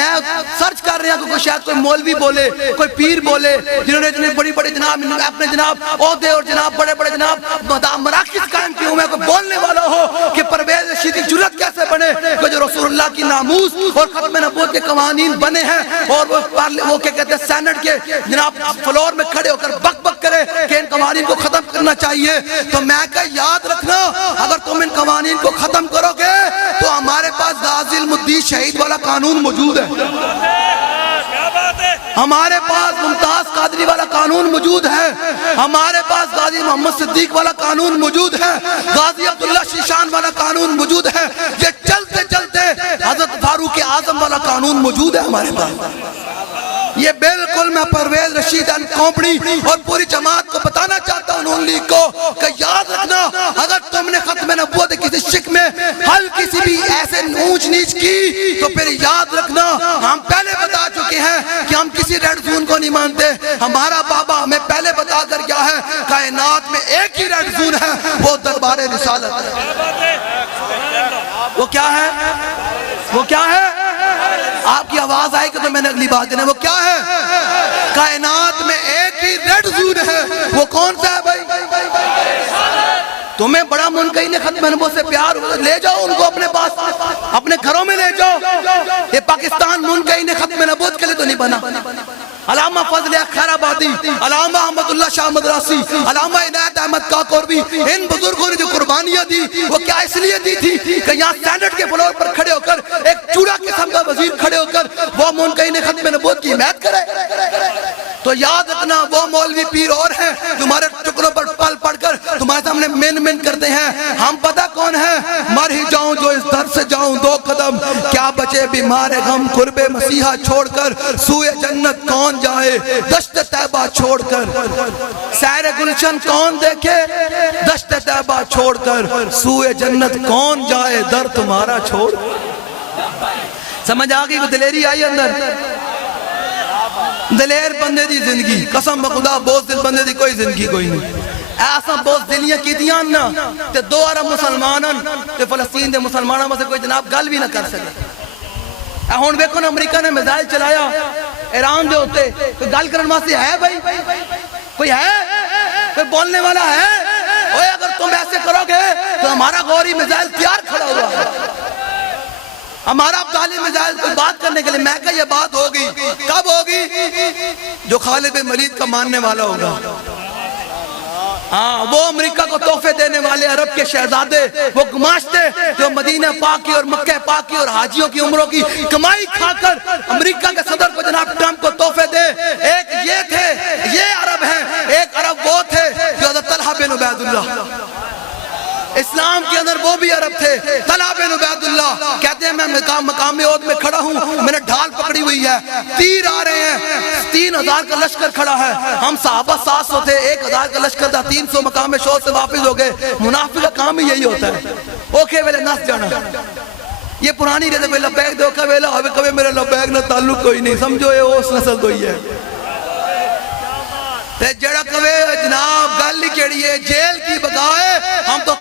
میں سرچ کر رہا ہوں کہ شاید کوئی مولوی بولے, کوئی پیر بولے, جنہوں نے اتنے بڑی بڑی جناب اپنے جناب عہدے اور جناب بڑے بڑے جناب مراکز قائم کیے ہوئے, کوئی بولنے والا ہو کہ پرویز رشید کی جرأت کیسے بنے کہ جو رسول اللہ کی ناموس اور ختم نبوت کے قوانین بنے ہیں اور وہ کیا کہتے ہیں سینٹ کے جناب فلور میں کھڑے ہو کر بک بک کرے کہ ان قوانین کو ختم کرنا چاہیے. تو میں کہا یاد رکھنا, اگر تم ان قوانین کو ختم کرو گے تو ہمارے پاس غازی المدین شہید والا قانون موجود ہے, ہمارے پاس ممتاز قادری والا قانون موجود ہے, ہمارے پاس غازی محمد صدیق والا قانون موجود ہے, غازی عبداللہ شیشان والا قانون موجود ہے, یہ چلتے چلتے حضرت فاروق اعظم والا قانون موجود ہے ہمارے پاس. یہ بالکل میں پرویز رشید اینڈ کمپنی اور پوری جماعت کو بتانا چاہتا ہوں نون لیگ کو کہ یاد رکھنا, اگر تم نے ختم نبوت کسی شک میں حل کسی بھی ایسے اونچ نیچ کی تو پھر یاد رکھنا ہم پہلے بتا چکے ہیں کہ ہم کسی ریڈ زون کو نہیں مانتے. ہمارا بابا ہمیں پہلے بتا کر کیا ہے, کائنات میں ایک ہی ریڈ زون ہے, وہ دربار رسالت ہے. وہ کیا ہے, وہ کیا ہے, آپ کی آواز آئے کہ تو میں نے اگلی بات کرنا, وہ کیا ہے, کائنات میں ایک ہی ریڈ زون ہے, وہ کون سا ہے بھائی. تمہیں بڑا منکرین ختم نبوت سے پیار ہو, لے جاؤ ان کو اپنے پاس, اپنے گھروں میں لے جاؤ. یہ پاکستان منکرین ختم نبوت کے لئے تو نہیں بنا. علامہ فضل خیر آبادی, علامہ احمد اللہ شاہ مدراسی, علامہ عنایت احمد کاکوروی, ان بزرگوں نے جو قربانیاں دی وہ کیا اس لیے دی تھی کہ یہاں سینٹ کے فلور پر کھڑے ہو کر ایک چوڑا قسم کا وزیر کھڑے ہو کر وہ منکرین ختم نبوت کی حمایت کرے. تو یاد رکھنا وہ مولوی پیر اور ہیں تمہارے ٹکڑوں پر پل پڑھ کر تمہارے سامنے من من کرتے ہیں, ہم پتہ کون ہیں, مر ہی جاؤں جو اس در سے جاؤں دو قدم, کیا بچے بیمار غم قرب مسیحا چھوڑ کر, سوئے جنت کون جائے دشت طیبہ چھوڑ کر, سیر گلشن کون دیکھے دشت طیبہ چھوڑ کر, سوئے جنت کون جائے در تمہارا چھوڑ. سمجھ آگئی وہ دلیری آئی اندر, دلیر بندے دی زندگی, قسم بخدا بوز دل بندے دی کوئی زندگی کوئی نہیں. ایسا بوز دلیاں کی دیاں نا تے 2 ارب مسلمانن تے فلسطین دے مسلمانوں میں سے کوئی جناب گل بھی نہ کر سکے. ہون بیکھو نا امریکہ نے میزائل چلایا ایران دے ہوتے, کوئی گل کرن واسطے ہے بھائی, کوئی ہے, کوئی بولنے والا ہے. اوے اگر تم ایسے کرو گے تو ہمارا غوری میزائل تیار کھڑا ہوا ہے, ہمارا ابدالی میزائل کوئی بات کرنے کے لئے. میں کہا یہ بات ہوگی, کب ہوگی, جو خالد بن ولید کا ماننے والا ہوگا. ہاں وہ امریکہ کو تحفے دینے والے عرب کے شہزادے, وہ گماشتے جو مدینہ پاک کی اور مکہ پاک کی اور حاجیوں کی عمروں کی کمائی کھا کر امریکہ کے صدر کو جناب ٹرمپ کو تحفے دے. ایک یہ تھے, یہ عرب ہیں, ایک عرب وہ تھے جو حضرت طلحہ بن عبید اللہ, اسلام کے اندر وہ بھی عرب تھے, طلحہ بن عبید اللہ کہتے ہیں میں مقام عہد میں کھڑا ہوں, میں نے ڈھال پکڑی ہوئی ہے, تیر آ رہے ہیں, 3000 کا لشکر کھڑا ہے, ہم صحابہ 700 تھے, 1000 کا لشکر تھا, 300 مقام شوق سے واپس ہو گئے. منافق کا کام ہی یہی ہوتا ہے, اوکے ویلے نس جانا. یہ پرانی رہتے ہوئے لبیک دے اوکے ویلے ہوئے کبھی میرے لبیک نہ تعلق کوئی نہیں, سمجھو یہ اس نسل کوئی ہے. جڑا کبھی جناب گل ہی کیڑی ہے جیل کی بگائے, ہم تو